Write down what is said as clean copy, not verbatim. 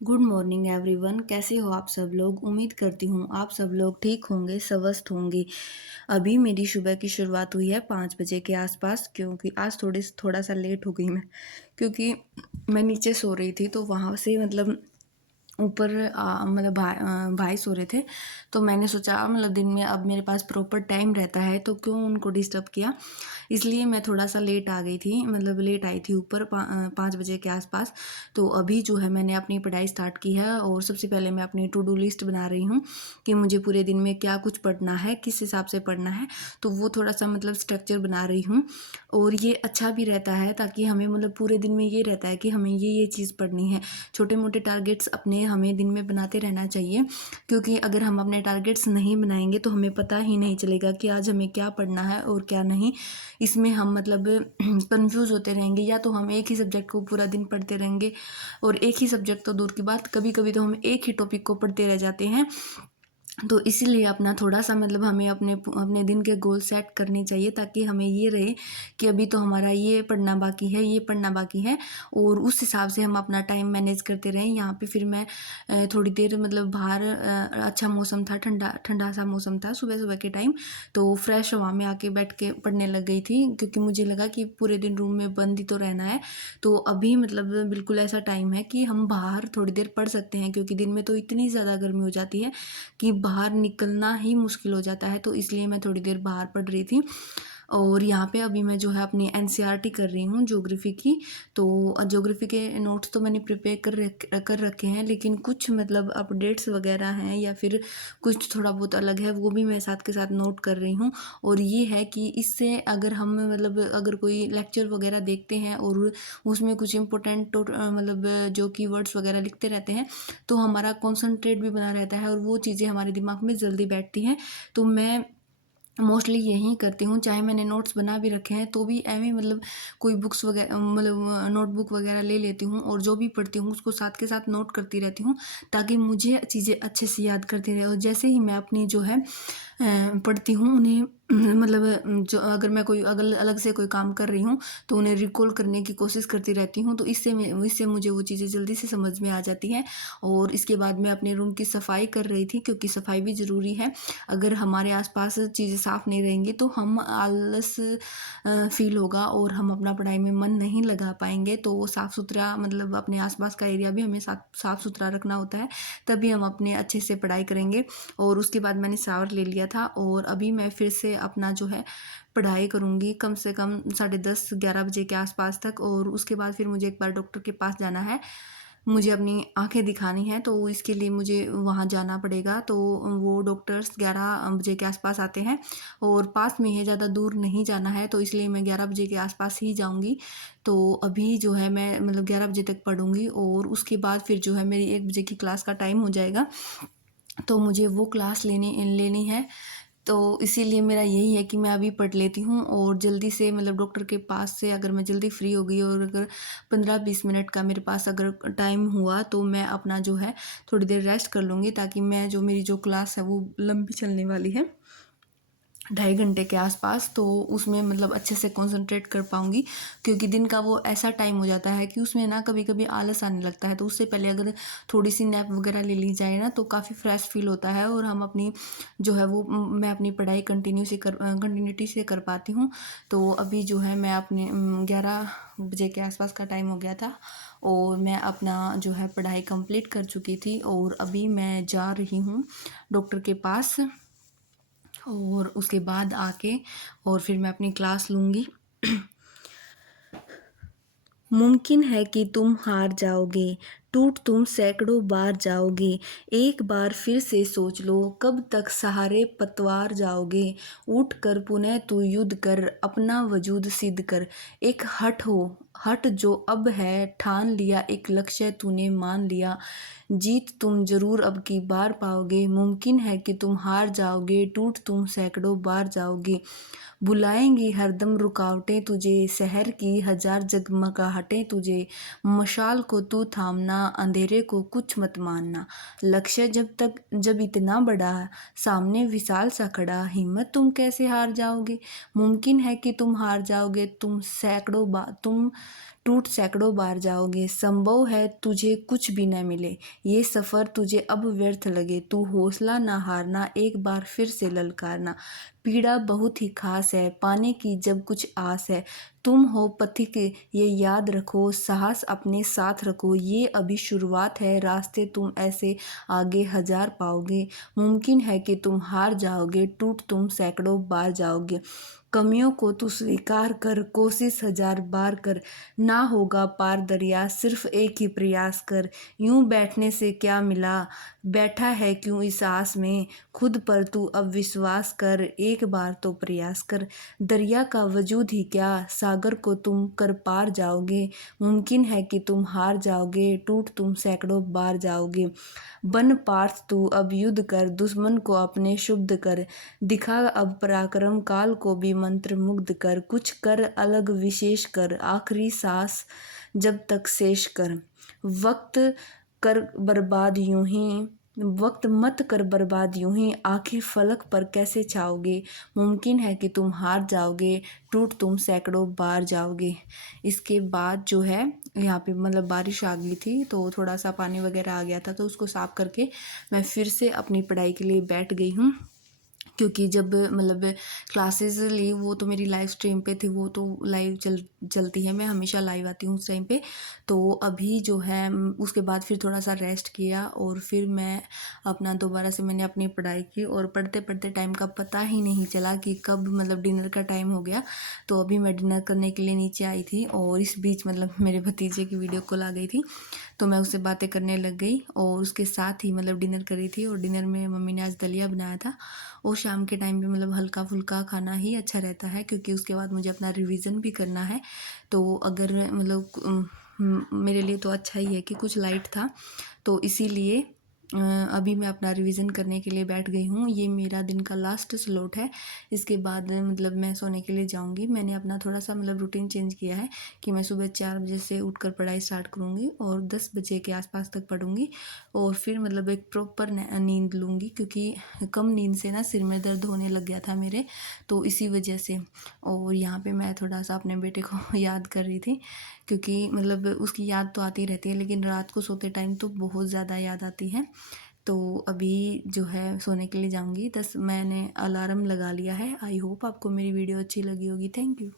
Good morning everyone. कैसे हो आप सब लोग? उम्मीद करती हूँ आप सब लोग ठीक होंगे, स्वस्थ होंगे। अभी मेरी सुबह की शुरुआत हुई है 5 बजे के आसपास, क्योंकि आज थोड़ा सा लेट हो गई मैं, क्योंकि मैं नीचे सो रही थी तो वहाँ से मतलब ऊपर मतलब भाई सो रहे थे। तो मैंने सोचा मतलब दिन में अब मेरे पास प्रॉपर टाइम रहता है तो क्यों उनको डिस्टर्ब किया। इसलिए मैं थोड़ा सा लेट आ गई थी, मतलब लेट आई थी ऊपर 5 बजे के आसपास। तो अभी जो है मैंने अपनी पढ़ाई स्टार्ट की है और सबसे पहले मैं अपनी टू डू लिस्ट बना रही हूँ कि मुझे पूरे दिन में क्या कुछ पढ़ना है, किस हिसाब से पढ़ना है। तो वो थोड़ा सा मतलब स्ट्रक्चर बना रही हूँ और ये अच्छा भी रहता है, ताकि हमें मतलब पूरे दिन में ये रहता है कि हमें ये चीज़ पढ़नी है। छोटे मोटे टारगेट्स अपने हमें दिन में बनाते रहना चाहिए, क्योंकि अगर हम अपने टारगेट्स नहीं बनाएंगे तो हमें पता ही नहीं चलेगा कि आज हमें क्या पढ़ना है और क्या नहीं। इसमें हम मतलब कंफ्यूज होते रहेंगे, या तो हम एक ही सब्जेक्ट को पूरा दिन पढ़ते रहेंगे, और एक ही सब्जेक्ट तो दूर की बात, कभी कभी तो हम एक ही टॉपिक को पढ़ते रह जाते हैं। तो इसीलिए अपना थोड़ा सा मतलब हमें अपने अपने दिन के गोल सेट करने चाहिए, ताकि हमें ये रहे कि अभी तो हमारा ये पढ़ना बाकी है, ये पढ़ना बाकी है, और उस हिसाब से हम अपना टाइम मैनेज करते रहें। यहाँ पे फिर मैं थोड़ी देर मतलब बाहर अच्छा मौसम था, ठंडा ठंडा सा मौसम था सुबह सुबह के टाइम। तो फ्रेश हवा में आके बैठ के पढ़ने लग गई थी, क्योंकि मुझे लगा कि पूरे दिन रूम में बंद ही तो रहना है। तो अभी मतलब बिल्कुल ऐसा टाइम है कि हम बाहर थोड़ी देर पढ़ सकते हैं, क्योंकि दिन में तो इतनी ज़्यादा गर्मी हो जाती है कि बाहर निकलना ही मुश्किल हो जाता है। तो इसलिए मैं थोड़ी देर बाहर पढ़ रही थी। और यहाँ पे अभी मैं जो है अपनी एनसीईआरटी कर रही हूँ ज्योग्राफी की। तो ज्योग्राफी के नोट्स तो मैंने प्रिपेयर कर रखे हैं, लेकिन कुछ मतलब अपडेट्स वगैरह हैं या फिर कुछ थोड़ा बहुत अलग है, वो भी मैं साथ के साथ नोट कर रही हूँ। और ये है कि इससे अगर हम मतलब अगर कोई लेक्चर वगैरह देखते हैं और उसमें कुछ इंपॉर्टेंट मतलब जो कीवर्ड्स वगैरह लिखते रहते हैं, तो हमारा कॉन्सनट्रेट भी बना रहता है और वो चीज़ें हमारे दिमाग में जल्दी बैठती हैं। तो मैं मोस्टली यही करती हूँ, चाहे मैंने नोट्स बना भी रखे हैं तो भी एवं मतलब कोई बुक्स वगैरह मतलब नोटबुक वगैरह ले लेती हूँ, और जो भी पढ़ती हूँ उसको साथ के साथ नोट करती रहती हूँ, ताकि मुझे चीज़ें अच्छे से याद करती रहे। और जैसे ही मैं अपनी जो है पढ़ती हूँ उन्हें मतलब जो अगर मैं कोई अगल अलग से कोई काम कर रही हूँ तो उन्हें रिकॉल करने की कोशिश करती रहती हूँ, तो इससे मुझे वो चीज़ें जल्दी से समझ में आ जाती हैं। और इसके बाद मैं अपने रूम की सफाई कर रही थी, क्योंकि सफाई भी ज़रूरी है। अगर हमारे आसपास चीज़ें साफ़ नहीं रहेंगी तो हम आलस फील होगा और हम अपना पढ़ाई में मन नहीं लगा पाएंगे। तो वो साफ़ सुथरा मतलब अपने आसपास का एरिया भी हमें साफ़ सुथरा रखना होता है, तभी हम अपने अच्छे से पढ़ाई करेंगे। और उसके बाद मैंने शावर ले लिया था और अभी मैं फिर से अपना जो है पढ़ाई करूँगी, कम से कम 10:30-11 बजे के आसपास तक। और उसके बाद फिर मुझे एक बार डॉक्टर के पास जाना है, मुझे अपनी आंखें दिखानी है, तो इसके लिए मुझे वहाँ जाना पड़ेगा। तो वो डॉक्टर्स 11 बजे के आसपास आते हैं और पास में है, ज़्यादा दूर नहीं जाना है, तो इसलिए मैं 11 बजे के आसपास ही जाऊँगी। तो अभी जो है मैं मतलब 11 बजे तक पढ़ूँगी और उसके बाद फिर जो है मेरी 1 बजे की क्लास का टाइम हो जाएगा, तो मुझे वो क्लास लेनी लेनी है। तो इसीलिए मेरा यही है कि मैं अभी पढ़ लेती हूँ और जल्दी से मतलब डॉक्टर के पास से अगर मैं जल्दी फ्री हो गई और अगर 15-20 मिनट का मेरे पास अगर टाइम हुआ तो मैं अपना जो है थोड़ी देर रेस्ट कर लूँगी, ताकि मैं जो मेरी जो क्लास है वो लंबी चलने वाली है, 2.5 घंटे के आसपास, तो उसमें मतलब अच्छे से कंसंट्रेट कर पाऊँगी। क्योंकि दिन का वो ऐसा टाइम हो जाता है कि उसमें ना कभी कभी आलस आने लगता है, तो उससे पहले अगर थोड़ी सी नैप वगैरह ले ली जाए ना तो काफ़ी फ्रेश फील होता है और हम अपनी जो है वो मैं अपनी पढ़ाई कंटिन्यूटी से कर पाती हूँ। तो अभी जो है मैं अपने 11 बजे के आसपास का टाइम हो गया था और मैं अपना जो है पढ़ाई कंप्लीट कर चुकी थी, और अभी मैं जा रही हूँ डॉक्टर के पास। और उसके बाद आके और फिर मैं अपनी क्लास लूँगी। मुमकिन है कि तुम हार जाओगे, टूट तुम सैकड़ों बार जाओगे, एक बार फिर से सोच लो, कब तक सहारे पतवार जाओगे। उठ कर पुनः तू युद्ध कर, अपना वजूद सिद्ध कर। एक हट जो अब है, ठान लिया एक लक्ष्य तूने मान लिया। जीत तुम जरूर अब की बार पाओगे, मुमकिन है कि तुम हार जाओगे, टूट तुम सैकड़ों बार जाओगे। बुलाएंगी हरदम रुकावटें तुझे, शहर की हजार जगमगाहटें तुझे। मशाल को तू थामना, अंधेरे को कुछ मत मानना। लक्ष्य जब इतना बड़ा, सामने विशाल सा खड़ा, हिम्मत तुम कैसे हार जाओगे। मुमकिन है कि तुम हार जाओगे, तुम टूट सैकड़ों बार जाओगे, संभव है तुझे कुछ भी न मिले, ये सफ़र तुझे अब व्यर्थ लगे, तू हौसला ना हारना, एक बार फिर से ललकारना। पीड़ा बहुत ही खास है, पाने की जब कुछ आस है, तुम हो पथिक ये याद रखो, साहस अपने साथ रखो, ये अभी शुरुआत है, रास्ते तुम ऐसे आगे हजार पाओगे, मुमकिन है कि तुम हार जाओगे, टूट तुम सैकड़ों बार जाओगे। कमियों को तू स्वीकार कर, कोशिश हजार बार कर, ना होगा पार दरिया, सिर्फ एक ही प्रयास कर। यूं बैठने से क्या मिला, बैठा है क्यों इस आस में, खुद पर तू अब विश्वास कर, एक बार तो प्रयास कर। दरिया का वजूद ही क्या, सागर को तुम कर पार जाओगे, मुमकिन है कि तुम हार जाओगे, टूट तुम सैकड़ों बार जाओगे। बन पार्थ तू अब युद्ध कर, दुश्मन को अपने शुद्ध कर, दिखा अब पराक्रम, काल को भी मंत्र मुग्ध कर, कुछ कर अलग विशेष कर, आखिरी सांस जब तक शेष कर। वक्त कर बर्बाद यूं ही, वक्त मत कर बर्बाद यूं ही, आखिर फलक पर कैसे छाओगे, मुमकिन है कि तुम हार जाओगे, टूट तुम सैकड़ों बार जाओगे। इसके बाद जो है यहाँ पे मतलब बारिश आ गई थी तो थोड़ा सा पानी वगैरह आ गया था, तो उसको साफ करके मैं फिर से अपनी पढ़ाई के लिए बैठ गई हूँ। क्योंकि जब मतलब क्लासेस ली वो तो मेरी लाइव स्ट्रीम पे थी, वो तो लाइव चलती है, मैं हमेशा लाइव आती हूँ उस टाइम पे। तो अभी जो है उसके बाद फिर थोड़ा सा रेस्ट किया और फिर मैं अपना दोबारा से मैंने अपनी पढ़ाई की, और पढ़ते पढ़ते टाइम का पता ही नहीं चला कि कब मतलब डिनर का टाइम हो गया। तो अभी मैं डिनर करने के लिए नीचे आई थी और इस बीच मतलब मेरे भतीजे की वीडियो कॉल आ गई थी, तो मैं उससे बातें करने लग गई और उसके साथ ही मतलब डिनर करी थी। और डिनर में मम्मी ने आज दलिया बनाया था, और शाम के टाइम पे मतलब हल्का फुल्का खाना ही अच्छा रहता है, क्योंकि उसके बाद मुझे अपना रिवीजन भी करना है। तो अगर मतलब मेरे लिए तो अच्छा ही है कि कुछ लाइट था, तो इसीलिए अभी मैं अपना रिवीजन करने के लिए बैठ गई हूँ। ये मेरा दिन का लास्ट स्लॉट है, इसके बाद मतलब मैं सोने के लिए जाऊँगी। मैंने अपना थोड़ा सा मतलब रूटीन चेंज किया है कि मैं सुबह 4 बजे से उठकर पढ़ाई स्टार्ट करूँगी और 10 बजे के आसपास तक पढ़ूँगी, और फिर मतलब एक प्रॉपर नींद लूँगी, क्योंकि कम नींद से ना सिर में दर्द होने लग गया था मेरे, तो इसी वजह से। और यहाँ पे मैं थोड़ा सा अपने बेटे को याद कर रही थी, क्योंकि मतलब उसकी याद तो आती रहती है, लेकिन रात को सोते टाइम तो बहुत ज़्यादा याद आती है। तो अभी जो है सोने के लिए जाऊँगी, मैंने अलार्म लगा लिया है। आई होप आपको मेरी वीडियो अच्छी लगी होगी। Thank you.